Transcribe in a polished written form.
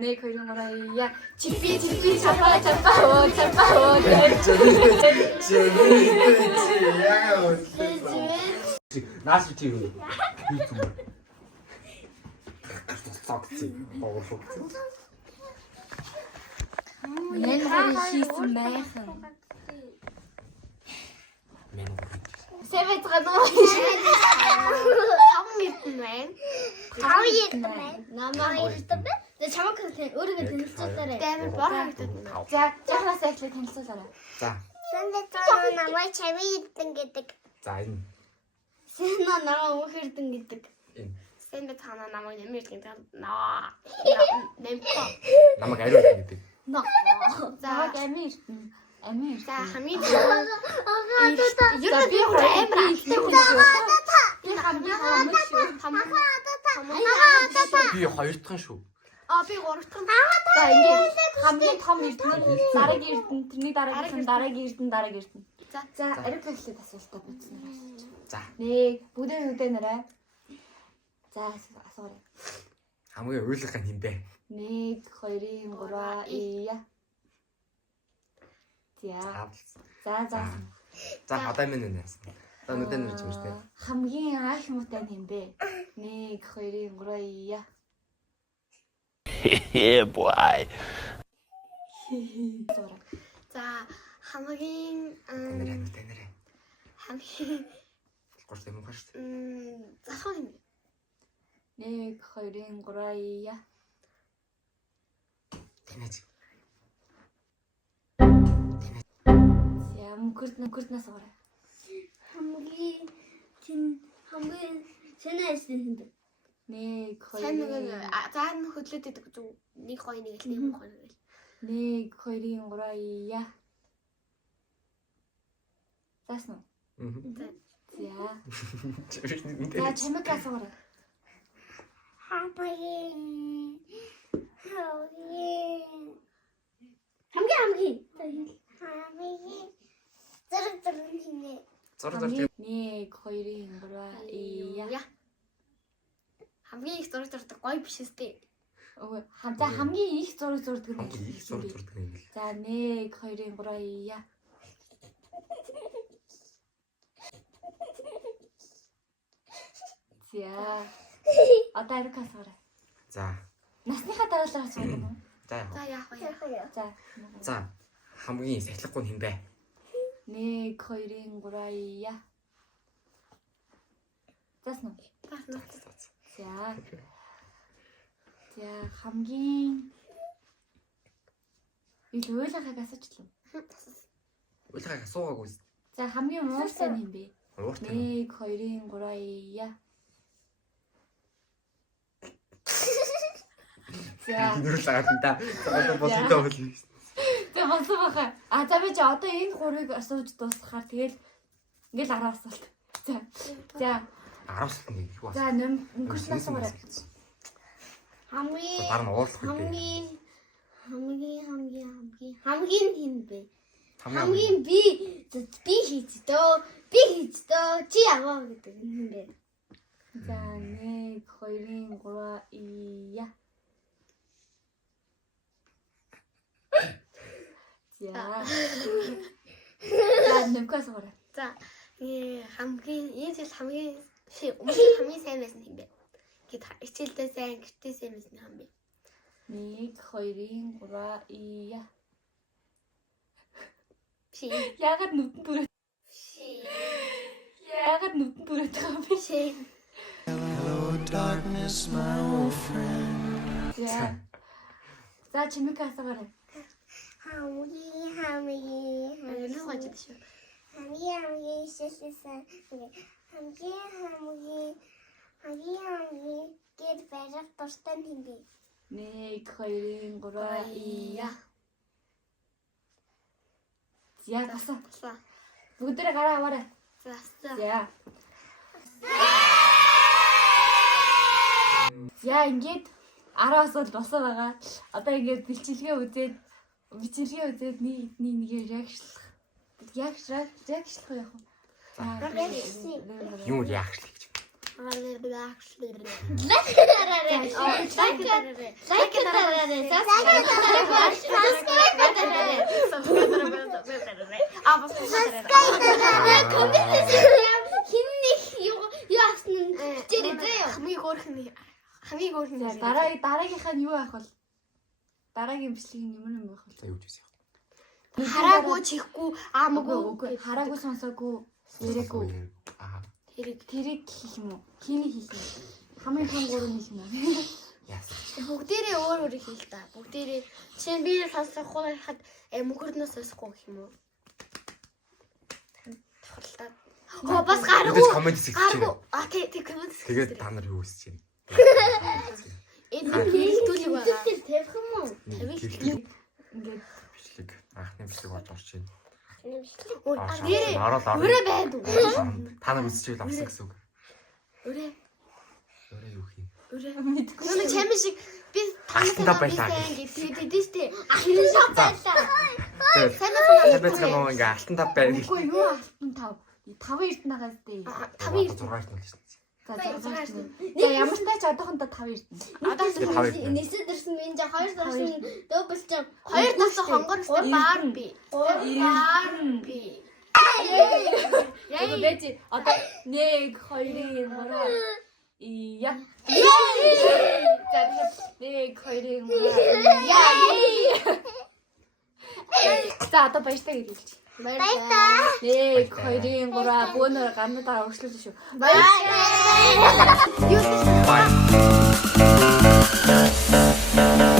네 그런 거라야. 지삐 잡아. 나스 지금. 썩지. 먹어. 맨날 хийсэн байсан. Сэвэт гадаа. Тав ядсан байна. Намаа Баяртай байна. Тэгээ чамаг өөрийгөө танилцуулаарай. амар бор харагдаад байна. За, жахнаас эхлээд танилцуулаарай. За. Сэндээ намайг чави ядсан гэдэг. За энэ. Сэндээ намайг өөхөрдөн гэдэг. Энэ. Сэндээ танаа намайг нэмэрдэг наа. Нэмпо. Намайг ариун гэдэг. Наа. За, амир. За хамгийн юу би амар ихтэй хүн шүү. Би хамгийн хамт шүү. Би хоёр дахь шүү. Би гурав дахь. За, ингээд хамгийн том эрдэнэ дараагийн эрдэнэ, тэрний дараагийн эрдэнэ. За, ариун хэллээд асуултаа бичсэн. За. Нэг бүдэн нэрэ. За, асуурай. Хамгийн уйлах нь хинбэ. 1 2 3 ия. За. За одоо минь нээс. За нүдэн нэрч мэртэй. хамгийн анх муутай юм бэ? 1 2 3 ия. Yeah, boy. За хамгийн Тэнэрэ. хамгийн Гурс юм гаш. засах юм. 1 2 3 ия. Тэнэж. За, мөнгөрнөөс гараа. хамгийн сэнэсэн юм. 1 Сайн 2 заа нь хөдлөөд идэг зүг 1 2 1 гэл 1 2 гэл. 1 2 3 ия. Заасан уу? За. За, чамайг асуурай. хамгийн зэрэг хийнэ. Зур 1 2 3 ия. хамгийн их зураг зурдаг гоё биш үстэй. За, хамгийн их зураг зурдаг нь. их зур зурдаг юм бэл. За, 1 2 3 ия. За. Одоо ариун асуурай. За. Насныхаа дараалал асуух юм уу? За яах вэ? За. За. Хамгийн сахилахгүй хинбэ. 1 2 3 ия. Заасан уу? За. За, хамгийн ил уйлахыг асуучлаа. Уйлахыг асуугаагүй. За, хамгийн ууртай нь юм бэ? Ууртай. 1 2 3 ия. За. Нүрэл агаарна. Одоо бодолтой болно. За, болсон баха. За би чи одоо энэ гурыг асууж дуусгахаар тэгэл ингээл 10 асуулт. За. 10 нэг юу За, өнгөрснөөс гараа. хамгийн Барна уурлах үү. хамгийн юм бэ? Хамгийн хамгийн би хийж дөө. Би хийж дөө. Чи аваа гэдэг юм бэ? За, 1 2 3 ия. За. За, нэмхээс гараа. За хамгийн энэ жил хамгийн хамгийн сайн байсан юм бэ? Гэт хичээлдээ сайн, гэртээ сайн байсан юм бэ? 1 2 3 ия. Чи Яагаад нүдэн бүрээ? Яагаад нүдэн бүрээ байгаа юм бэ? Hello, darkness, my old friend. За, чимээ асуугаарай. хамгийн Илүү гажид шүү. хамгийн шишсэн хамгийн гээд барах дуртай юм бэ? 1 2 3 ия. За, гасан. Бүгдээрээ гараа аваарай. За. За, ингээд 10 асуулт болсон байгаа. Одоо ингээд бичлэгээ үзээд нэгээр реакшлах. Реакшлах яах вэ? Юу яахшлах гэж. хамгийн гоорх нь дараагийнхаа нь юу авах вэ? Дараагийн бичлэг нь ямар юм байх вэ? За юу гэсэн юм. хараагүй чихгүй аамгүй Үгүй хараагүй сонсоогүй яриаггүй. тэрийг хийх юм уу? Хиний хийх юм? Хамгийн том гурав хийх юм уу? Яасан. бүгдээрээ өөр өөр хийх та. Бүгдээрээ чинь би сонсохгүй хахад мөхөрнөөс сонсохгүй гэх юм уу? Тухалдаад. Оо бас гаргүй. Коммент хийх гэж байна. Тэг коммент. Тэгээд та нар юу хийсэж байна? Энэ хэлтүүлэг байна. Хэлтэл тавих юм уу? Ингээд Ингээд бичлэг анхны бичлэг болж орж байна. Нэрээ өрөө байд уу? Та нар үзчихвэл авсан гэсэн үг. Өрөө. Өөрөө юу хий? мэдгүй. Нүг чамин шиг би Алтандаа байлаа. тэгээд штэ. Ахин шок байлаа. Тэгээд бэцэг нөө ингээ алтан тав байна. Үгүй юу алтан 5. 5 эрдэнагаас дээ. 5 6 нь л шүү. За ямар ч тач одоохондоо 5 эрдэнэ. Одоо Нэсэд ирсэн минь жаа 2 сарын дөөбөл чинь 2 тас хонгор баар би. Баар би. Яа бэж одоо 1 2 3 Iya. Jadi, koyring. Ya. За одоо баяртай гэж хэлчих. Баярлалаа. Koyring гура бөөнөр ганнуудаа өргөжлүүлсэн шүү. Баярлалаа. Bye.